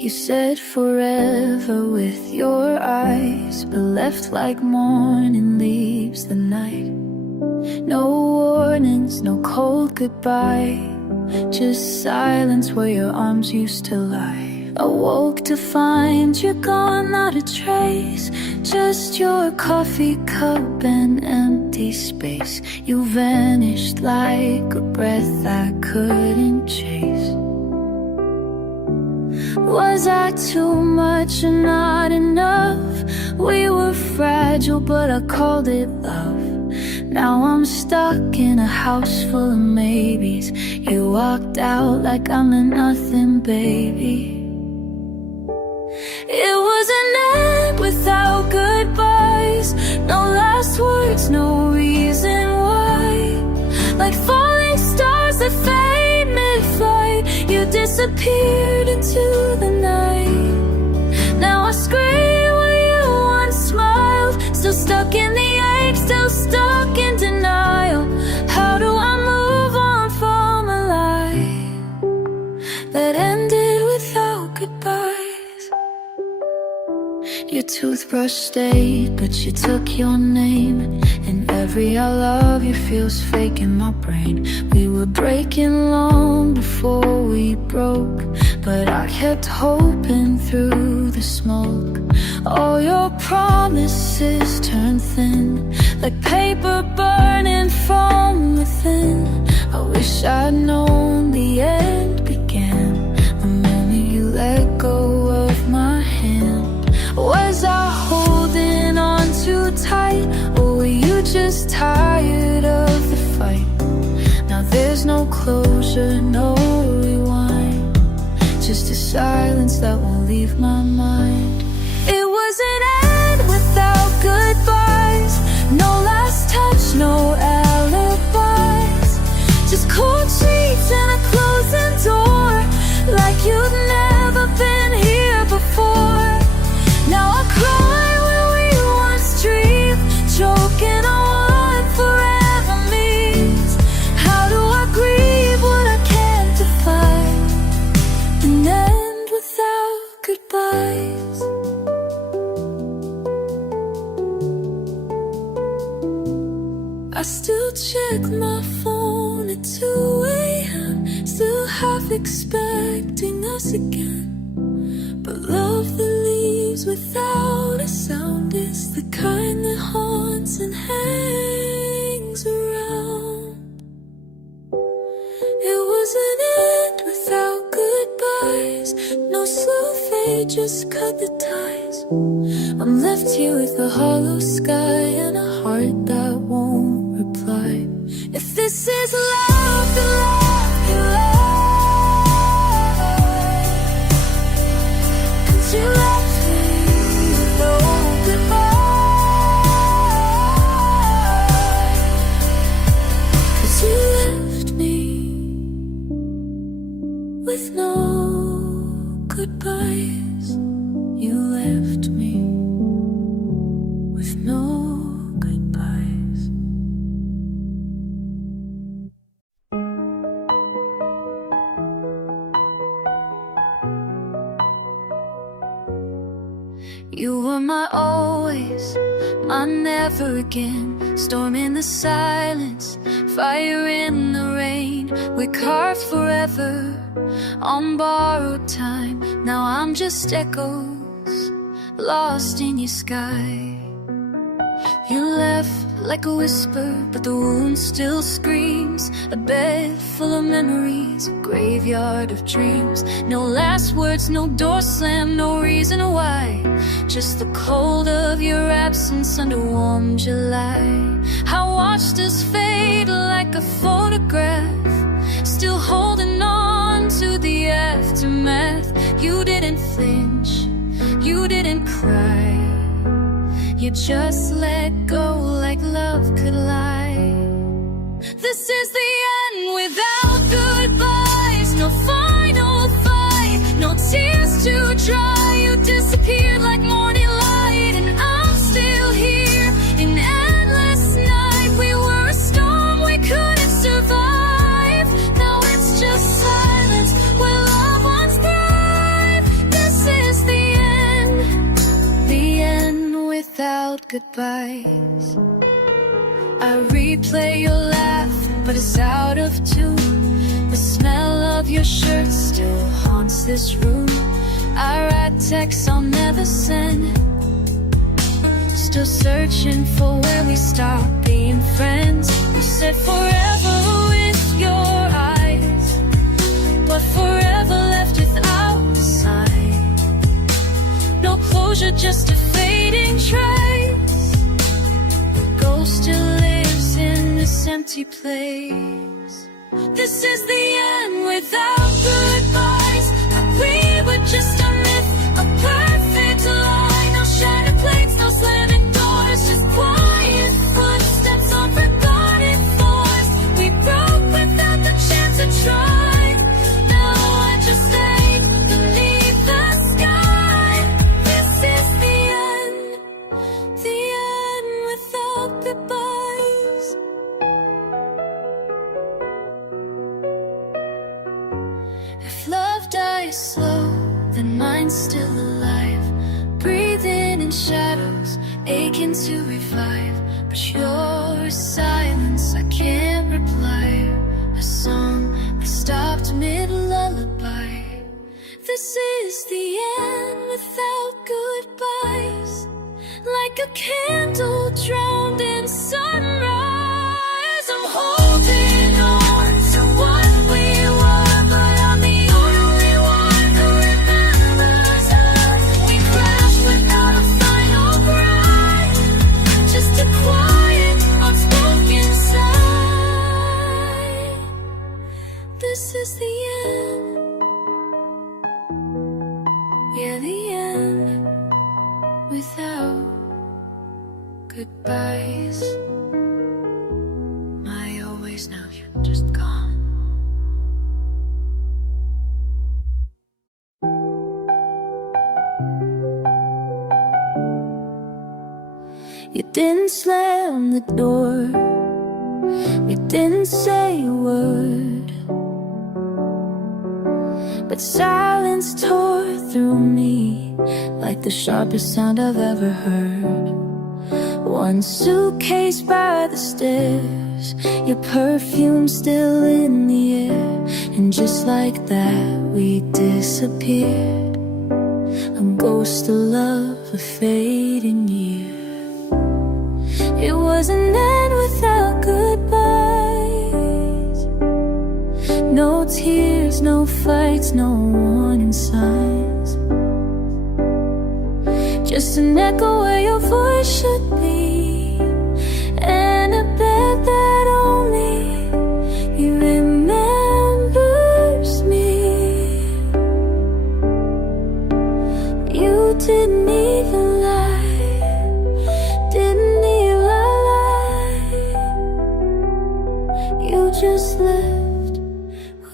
You said forever with your eyes, but left like morning leaves the night. No warnings, no cold goodbye, just silence where your arms used to lie. Awoke to find you're gone, not a trace, just your coffee cup and empty space. You vanished like a breath I couldn't chase. Was I too much or not enough? We were fragile, but I called it love. Now I'm stuck in a house full of maybes. You walked out like I'm a nothing baby. It was an end without goodbyes, no last words, no reason why. Like falling stars that fade mid-flight, you disappeared into the night. Now I scream when you once smiled, still stuck in the ache, still stuck in denial. How do I move on from a lie that ended without goodbye? Your toothbrush stayed, but you took your name, and every I love you feels fake in my brain. We were breaking long before we broke, but I kept hoping through the smoke. All your promises turned thin, like paper burning from within. I wish I'd known the end began the moment you let go of my hand. Was I holding on too tight, or were you just tired of the fight? Now there's no closure, no rewind, just a silence that won't leave my mind. It was an end without goodbyes, no last touch, no alibis, just cold sheets and a closing door, like you'd never been here before. Now I cry when we once dreamed, choking on what forever means. How do I grieve what I can't define? An end without goodbyes. I still check my phone at 2 a.m., still half expecting us again. But love that leaves without a sound is the kind that haunts and hangs around. It was an end without goodbyes, no slow fade, just cut the ties. I'm left here with a hollow sky and a heart that won't reply. If this is love, then love, then love. You left me with no goodbye, 'cause you left me with no goodbyes. You left me with no goodbyes. You were my always, my never again. Storm in the silence, fire in the rain. We carved forever on borrowed time. Now I'm just echoes, lost in your sky. You left like a whisper, but the wound still screams. A bed full of memories, a graveyard of dreams. No last words, no door slam, no reason why, just the cold of your absence under warm July. I watched us fade like a photograph, still holding on to the aftermath. You didn't flinch, you didn't cry, you just let go like love could lie. This is the end without goodbyes, no final fight, no tears to dry. You disappeared like morning light, and I'm still here in endless night. We were a storm we couldn't survive. Now it's just silence where love once thrived. This goodbyes. I replay your laugh, but it's out of tune. The smell of your shirt still haunts this room. I write texts I'll never send, still searching for where we stop being friends. You said forever with your eyes, but forever left without a sign. No closure, just a fading trace. The ghost still lives in this empty place. This is the end without goodbyes. We were just a myth, a perfect lie. No shattered plates, no slamming doors, just quiet footsteps on forgotten floors. We broke without the chance to try. Now I just stay beneath the sky. This is the end without goodbyes. If love dies slow, then mine's still alive, breathing in shadows, aching to revive. But your silence, I can't reply. A song that stopped mid-lullaby. This is the end without goodbyes, like a candle drowned in sunrise. I'm holding on to what we were, but I'm the only one who remembers us. We crashed without a final cry, just a quiet, unspoken sigh. This is the end, yeah, the end without goodbyes. My always, now you're just gone. You didn't slam the door, you didn't say a word, but silence tore through me like the sharpest sound I've ever heard. One suitcase by the stairs, your perfume still in the air, and just like that we disappeared. A ghost of love, a fading year. It was an end without goodbyes. No tears, no fights, no warning signs. Just an echo where your voice should be, and a bed that only you remembers me. You didn't even lie, didn't even lie. You just left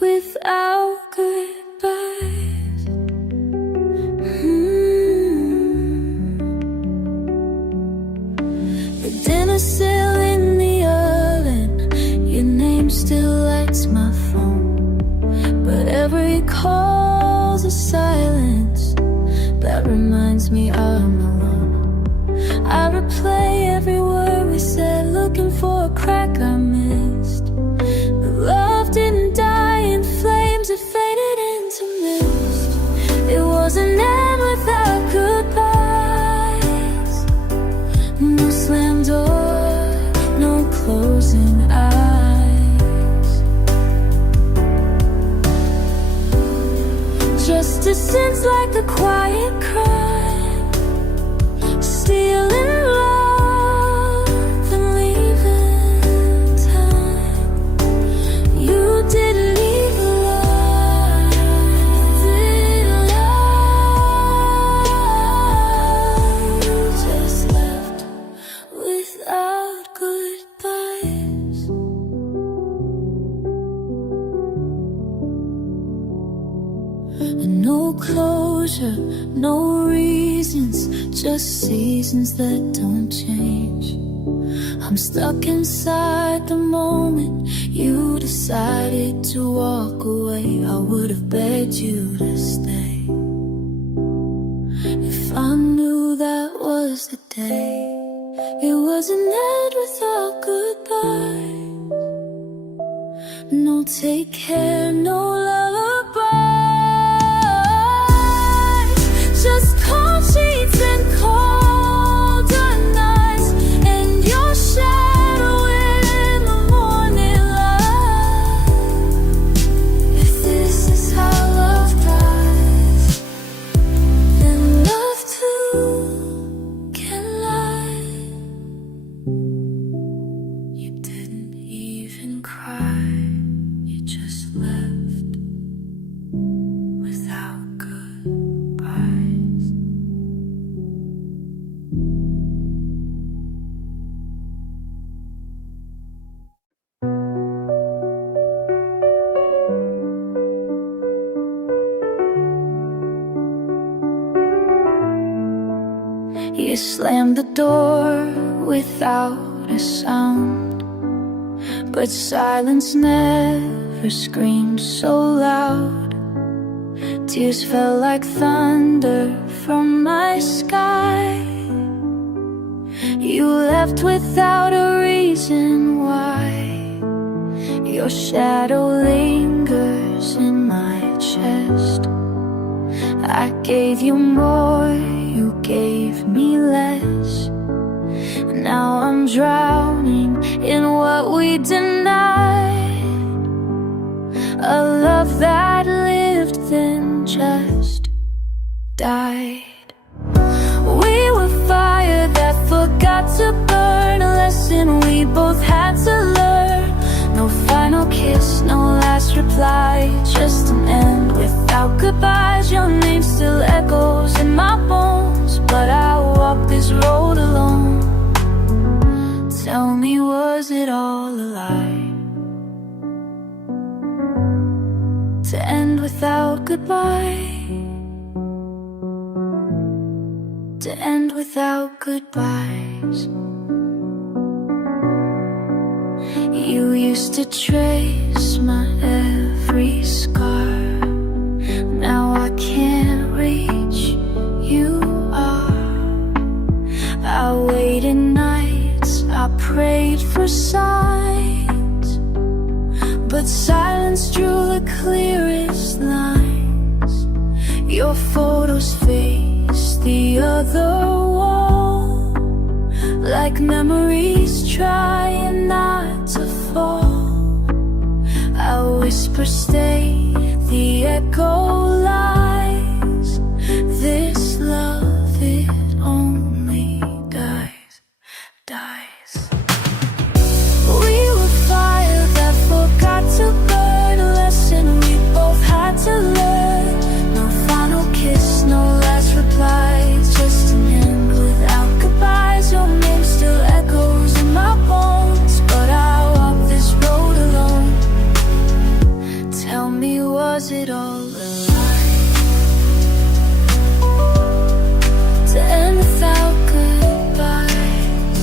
without goodbyes. The dinner still in the oven, your name still lights my phone, but every call's a silence that reminds me I'm alone. I replay every word we said, looking for a crack I missed. But love didn't die in flames, it faded into mist. It was an end without goodbyes. No slam door, no closing eyes. Just a sense like a quiet crime, stealing love and leaving time. You didn't leave alive, didn't lie. You just left without goodbyes. And no closure, no reasons, just seasons that don't change. I'm stuck inside the moment you decided to walk away. I would have begged you to stay if I knew that was the day. It was an end without goodbye. No take care, no lullabies. Just cold sheets and colder nights, and your shadow in the morning light. If this is how love dies, then love too can lie. You didn't even cry, you just left without goodbyes. You slammed the door without a sound, but silence never screamed so loud. Tears fell like thunder from my sky. You left without a reason why. Your shadow lingers in my chest. I gave you more, you gave me less. Now I'm drowning in what we denied. A love that lived then just died. We were fire that forgot to burn, a lesson we both had to learn. No final kiss, no last reply, just an end without goodbyes. Your name still echoes in my bones, but I walk this road alone. Tell me, was it all a lie? To end without goodbye, to end without goodbyes. You used to trace my every scar. Now I can't reach, you are. I waited nights, I prayed for signs, but silence drew the clearest lines. Your photos face the other wall, like memories trying not to fall. I whisper, stay, the echo lies. This love, it only dies. We were fire that forgot to burn, a lesson we both had to learn. No final kiss, no last reply, just an end without goodbyes. Your name still echoes in my bones, but I walk this road alone. Tell me, was it all a lie? To end without goodbyes.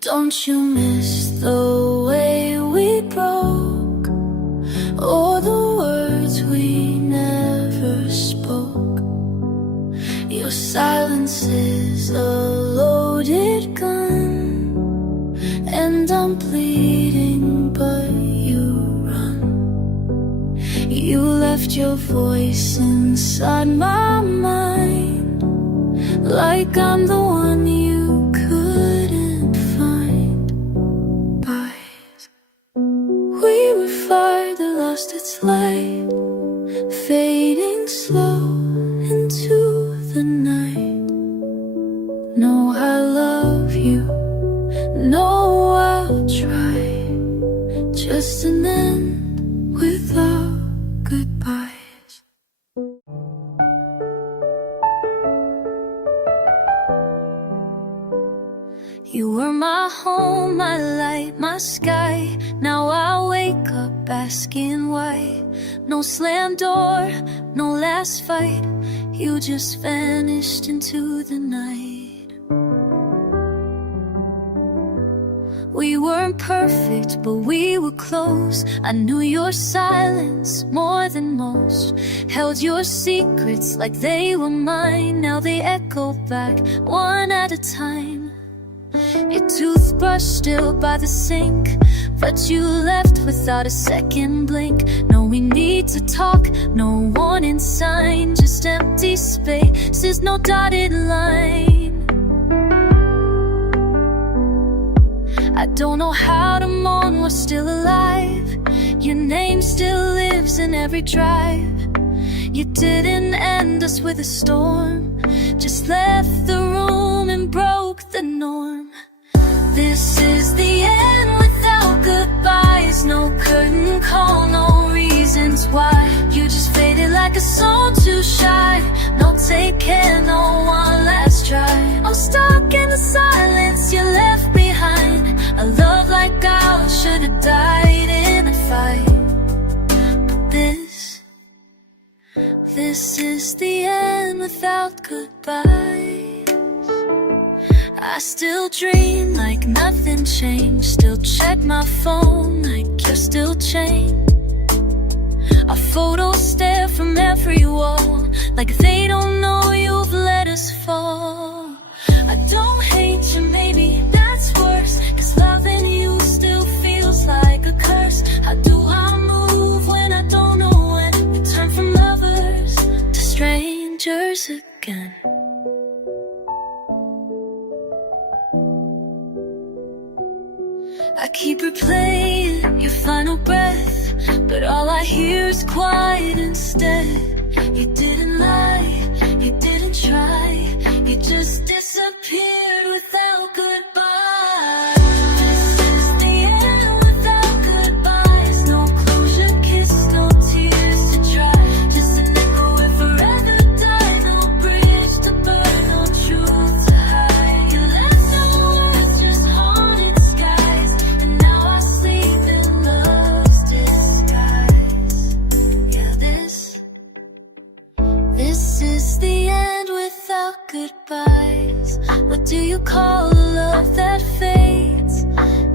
Don't you miss the way we broke, or the words we never spoke? Your silence is a loaded gun, and I'm bleeding, but you run. You left your voice inside my mind, like I'm the one you couldn't find. But we were fire that lost its light, fading slow into the night. No, I love you, no, I'll try, just an end without goodbyes. You were my home, my light, my sky. Now I wake up asking why. No slam door, no last fight, you just vanished into the night. We weren't perfect, but we were close. I knew your silence more than most. Held your secrets like they were mine. Now they echo back, one at a time. Your toothbrush still by the sink, but you left without a second blink. No, we need to talk, no warning sign. Just empty spaces, no dotted line. I don't know how to mourn, we're still alive. Your name still lives in every drive. You didn't end us with a storm, just left the room and broke the norm. This is the end without goodbyes. No curtain call, no reasons why. You just faded like a soul too shy. No take care, no one last try. I'm stuck in the silence you left behind. A love like ours should've died in a fight. But this is the end without goodbye. I still dream like nothing changed. Still check my phone like you're still chained. Our photos stare from every wall, like they don't know you've let us fall. I don't hate you, maybe that's worse, 'cause loving you still feels like a curse. How do I move when I don't know when? We turn from lovers to strangers again. I keep replaying your final breath, but all I hear is quiet instead. You didn't lie, you didn't try, you just disappeared without goodbye. This is the end without goodbyes. No closure, kiss, no tears to dry. Just an echo where forever died. No bridge to burn, no truth to hide. You left no words, just haunted skies. And now I sleep in love's disguise. Yeah, this is the end without goodbyes. What do you call a love that fades?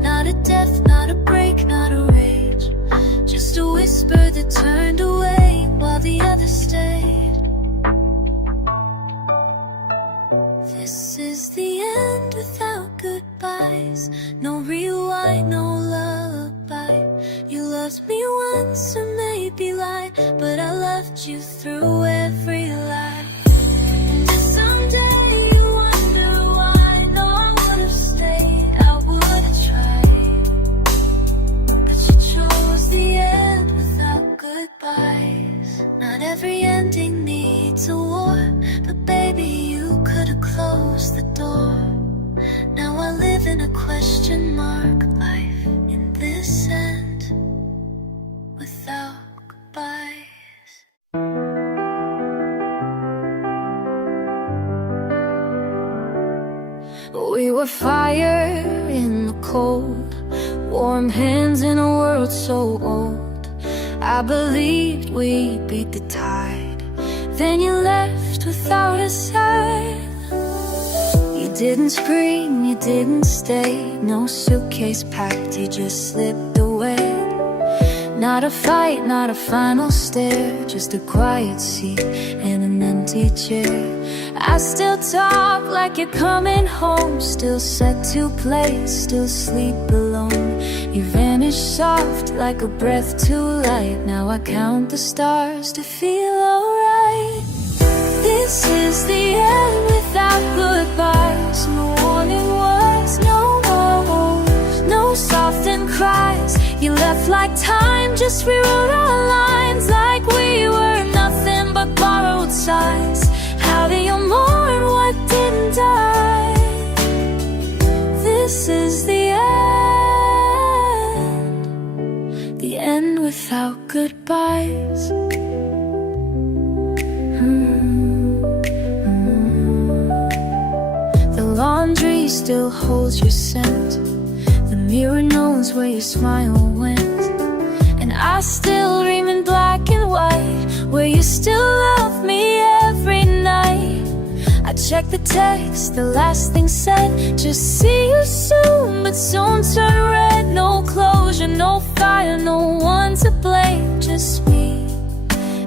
Not a death, not a break, not a rage. Just a whisper that turned away while the others stayed. This is the end without goodbyes. No rewind, no lullaby. You loved me once or maybe lied, but I loved you through every lie. And if someday you wonder why, no, I would've stayed, I would've tried. But you chose the end without goodbyes. Not every ending needs a war, but baby, you could've closed the door. Now I live in a question mark life in this end without goodbyes. We were fire in the cold, warm hands in a world so old. I believed we'd beat the tide, then you left without a sign. You didn't scream, you didn't stay, no suitcase packed, you just slipped away. Not a fight, not a final stare, just a quiet seat and an empty chair. I still talk like you're coming home, still set to play, still sleep alone. You vanish soft like a breath too light. Now I count the stars to feel alright. This is the end without goodbyes. No warning words, no woes, no softened cries. You left like time, just rewrote our lines, like we were nothing but borrowed sighs. How do you mourn what didn't die? This is the end without goodbyes. The laundry still holds your scent, the mirror knows where your smile went. And I still dream in black and white, where you still love me every night. I check the text, the last thing said, just see you soon, but soon turned red. No closure, no fire, no one to blame, just me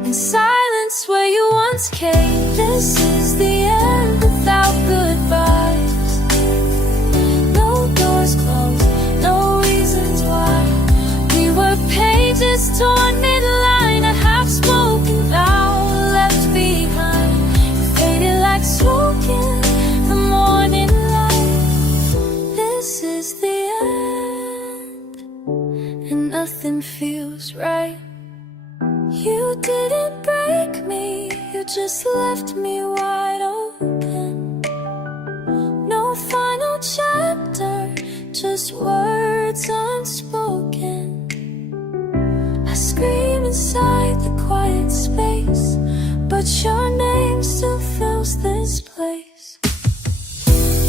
in silence where you once came. This is the end without goodbyes. No doors closed, no reasons why. We were pages torn mid-line, a half-spoken vow left behind, faded like smoke in the morning light. This is the end, and nothing feels right. You didn't break me, you just left me wide open. No final chapter, just words unspoken. I scream inside the quiet space, but your name still fills this place.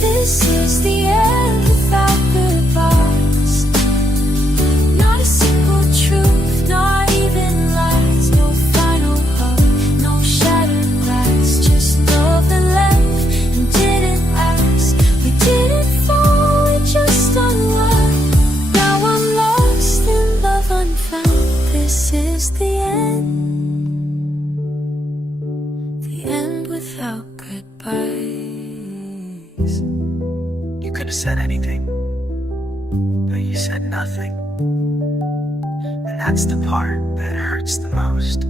This is the end without goodbyes. Not a single truth, not even lies. No final hug, no shattered glass. Just love that left and didn't ask. We didn't fall, we just unlocked. Now I'm lost in love unfound. This is the end without goodbyes. You could have said anything, but you said nothing. And that's the part that hurts the most.